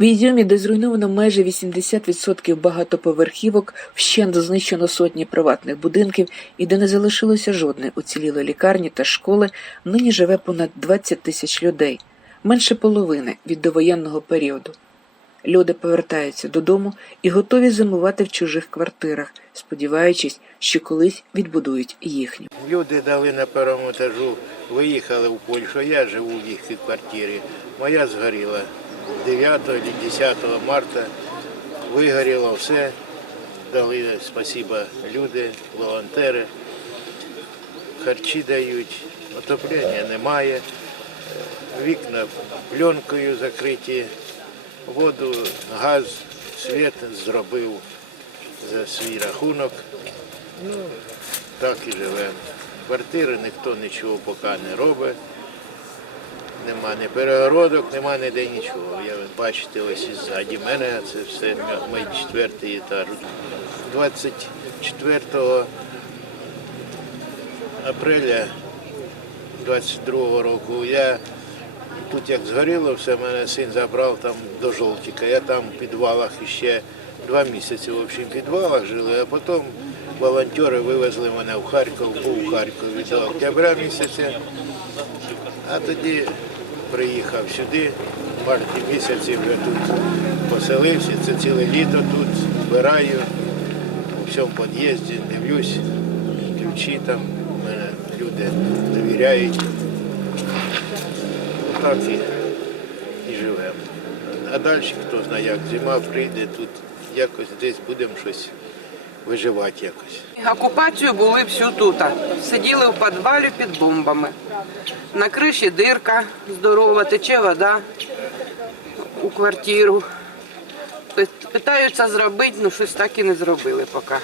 В Ізюмі, де зруйновано майже 80% багатоповерхівок, вщент знищено сотні приватних будинків і де не залишилося жодної уцілілої лікарні та школи, нині живе понад 20 тисяч людей, менше половини від довоєнного періоду. Люди повертаються додому і готові зимувати в чужих квартирах, сподіваючись, що колись відбудують їхню. Люди дали на першому етажу, виїхали в Польщу, я живу в їх квартирі. Моя згоріла 9 чи 10 марта. Вигоріло все. Дали спасіба люди, волонтери. Харчі дають, отоплення немає, вікна пленкою закриті, воду, газ, світ зробив за свій рахунок. Ну, так і живемо. Квартири ніхто нічого поки не робить. Нема ні перегородок, нема ніде нічого. Я бачите, ось і ззаді мене це все мій четвертий етаж. 24 апреля 22 року я тут як згоріло, все мене син забрав там до жовтіка. Я там в підвалах ще два місяці в общем, в підвалах жили, а потім волонтери вивезли мене в Харків, був у Харкові до октября місяця. А тоді приїхав сюди, в марті місяці вже тут поселився. Це ціле літо тут збираю, у всьому під'їзді, дивлюсь, ключі там, мене люди довіряють. Так і, і живемо. А далі хто знає, як зима прийде, тут якось десь будемо щось виживати якось. Окупацію були всю тут. Сиділи в підвалі під бомбами. На криші дирка здорова, тече вода у квартиру. Питаються зробити, ну щось так і не зробили поки.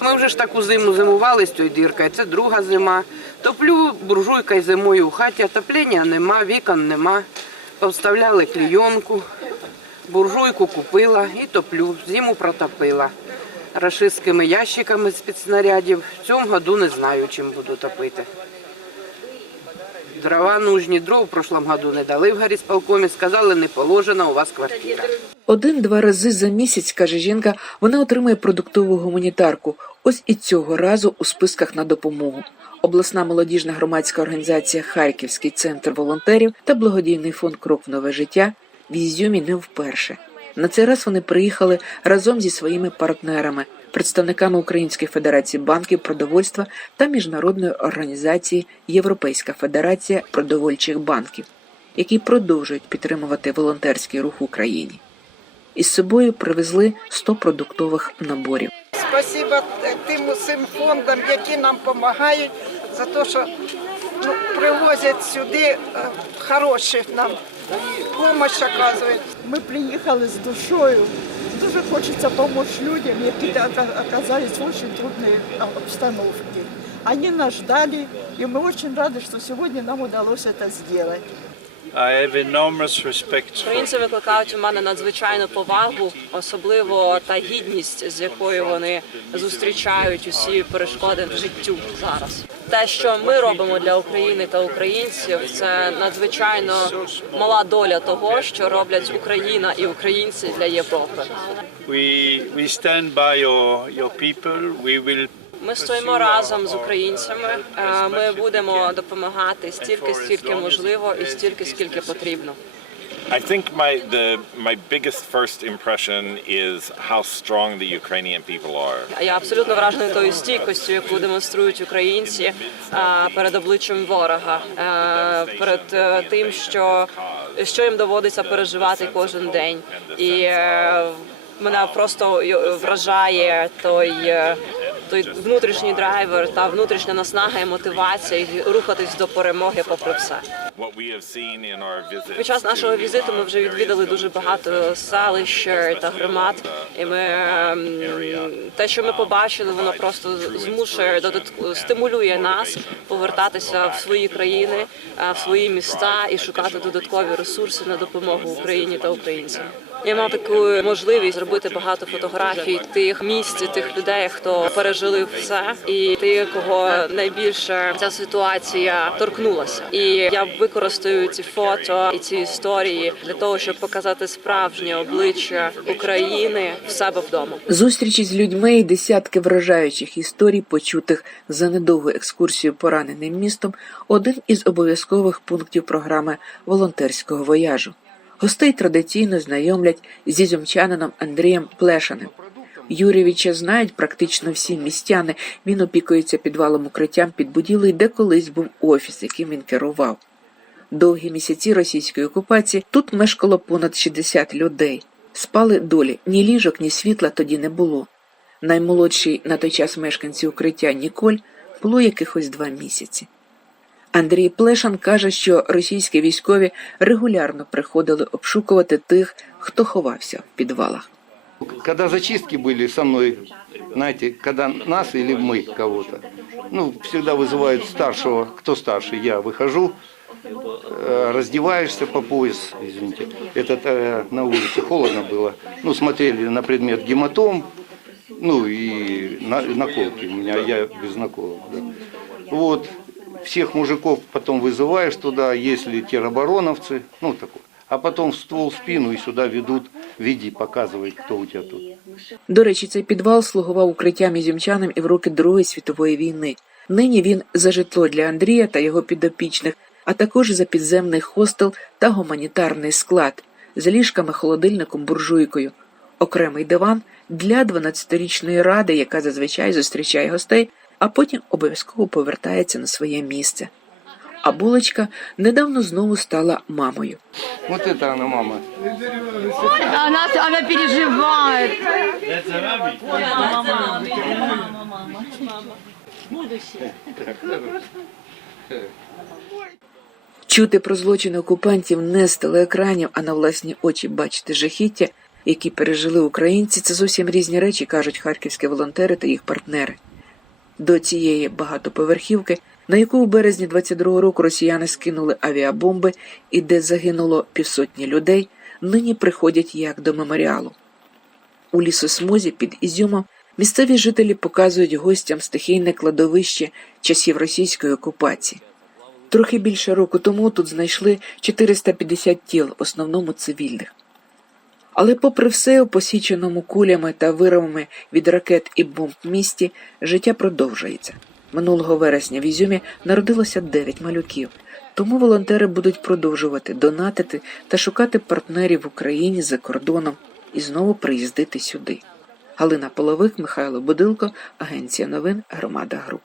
Ми вже ж таку зиму зимували з цією диркою, це друга зима. Топлю буржуйкою зимою у хаті, отоплення нема, вікон нема. Повставляли клійонку, буржуйку купила і топлю, зиму протопила. Рашистськими ящиками з-під снарядів. В цьому году не знаю, чим буду топити. Дрова нужні, дров в прошлом году не дали в горісполкомі, сказали, не положена у вас квартира. Один-два рази за місяць, каже жінка, вона отримує продуктову гуманітарку. Ось і цього разу у списках на допомогу. Обласна молодіжна громадська організація Харківський центр волонтерів та благодійний фонд Крок в нове життя в Ізюмі не вперше. На цей раз вони приїхали разом зі своїми партнерами, представниками Української федерації банків продовольства та міжнародної організації Європейська федерація продовольчих банків, які продовжують підтримувати волонтерський рух в Україні. Із собою привезли 100 продуктових наборів. Спасибо тим усім фондам, які нам допомагають за те, що привозять сюди е, хороших нам допомогу оказують. Ми приїхали з душою. Дуже хочеться допомогти людям, які ока- оказались в дуже трудній а, обстановці. Они нас ждали, и мы очень рады, что сегодня нам удалось это сделать. Українці викликають у мене надзвичайну повагу, особливо та гідність, з якою вони зустрічають усі перешкоди в життю зараз. Те, що ми робимо для України та українців, це надзвичайно мала доля того, що роблять Україна і українці для Європи. We we stand by your your people. We will Ми стоїмо разом з українцями. е, Ми будемо допомагати стільки, скільки можливо, і стільки, скільки потрібно. I think my the my biggest first impression is how strong the Ukrainian people are. Я абсолютно вражений тою стійкостю, яку демонструють українці е, перед обличчям ворога, е, перед тим, що, що їм доводиться переживати кожен день. І мене просто вражає той. Той внутрішній драйвер та внутрішня наснага і мотивація рухатись до перемоги попри все. Під час нашого візиту ми вже відвідали дуже багато селищ та громад. І ми ем, те, що ми побачили, воно просто змушує стимулює нас повертатися в свої країни, е, в свої міста і шукати додаткові ресурси на допомогу Україні та українцям. Я мав таку можливість зробити багато фотографій тих місць, тих людей, хто пережили все, і тих, кого найбільше ця ситуація торкнулася. І я використаю ці фото і ці історії для того, щоб показати справжнє обличчя України в себе вдома. Зустрічі з людьми і десятки вражаючих історій, почутих за недовгу екскурсію пораненим містом, один із обов'язкових пунктів програми волонтерського вояжу. Гостей традиційно знайомлять з ізюмчанином Андрієм Плешаним. Юрійовича знають практично всі містяни. Він опікується підвалом укриттям під будівлею, де колись був офіс, яким він керував. Довгі місяці російської окупації тут мешкало понад 60 людей. Спали долі, ні ліжок, ні світла тоді не було. Наймолодший на той час мешканці укриття Ніколь було якихось два місяці. Андрій Плешан каже, що російські військові регулярно приходили обшукувати тих, хто ховався в підвалах. Когда зачистки были со мной, знаете, когда нас или мы кого-то, ну, всегда вызывают старшего, кто старше, я выхожу, э, раздеваешься по пояс, извините, это э, на улице холодно было, ну, смотрели на предмет гематом, ну, и на- наколки у меня, я без наколок, да. Вот, всех мужиков потом вызываешь туда, если теробороновцы, ну, такое. А потом в ствол в спину и сюда ведут, веди, показывай, кто у тебя тут. До речі, цей підвал слугував укриттям ізюмчанам і в роки Другої світової війни. Нині він за житло для Андрія та його підопічних, а також за підземний хостел та гуманітарний склад з ліжками, холодильником, буржуйкою, окремий диван для 12-річної ради, яка зазвичай зустрічає гостей, а потім обов'язково повертається на своє місце. А булочка недавно знову стала мамою. Вот это она, мама. Она, она переживает. Чути про злочини окупантів не з телеекранів, а на власні очі бачити жахіття, які пережили українці, це зовсім різні речі, кажуть харківські волонтери та їх партнери. До цієї багатоповерхівки, на яку у березні 22-го року росіяни скинули авіабомби і де загинуло півсотні людей, нині приходять як до меморіалу. У лісосмузі під Ізюмом місцеві жителі показують гостям стихійне кладовище часів російської окупації. Трохи більше року тому тут знайшли 450 тіл, в основному цивільних. Але, попри все, у посіченому кулями та виривами від ракет і бомб місті, життя продовжується. Минулого вересня в Ізюмі народилося 9 малюків. Тому волонтери будуть продовжувати донатити та шукати партнерів в Україні за кордоном і знову приїздити сюди. Галина Половик, Михайло Будилко, Агенція новин Громада Груп.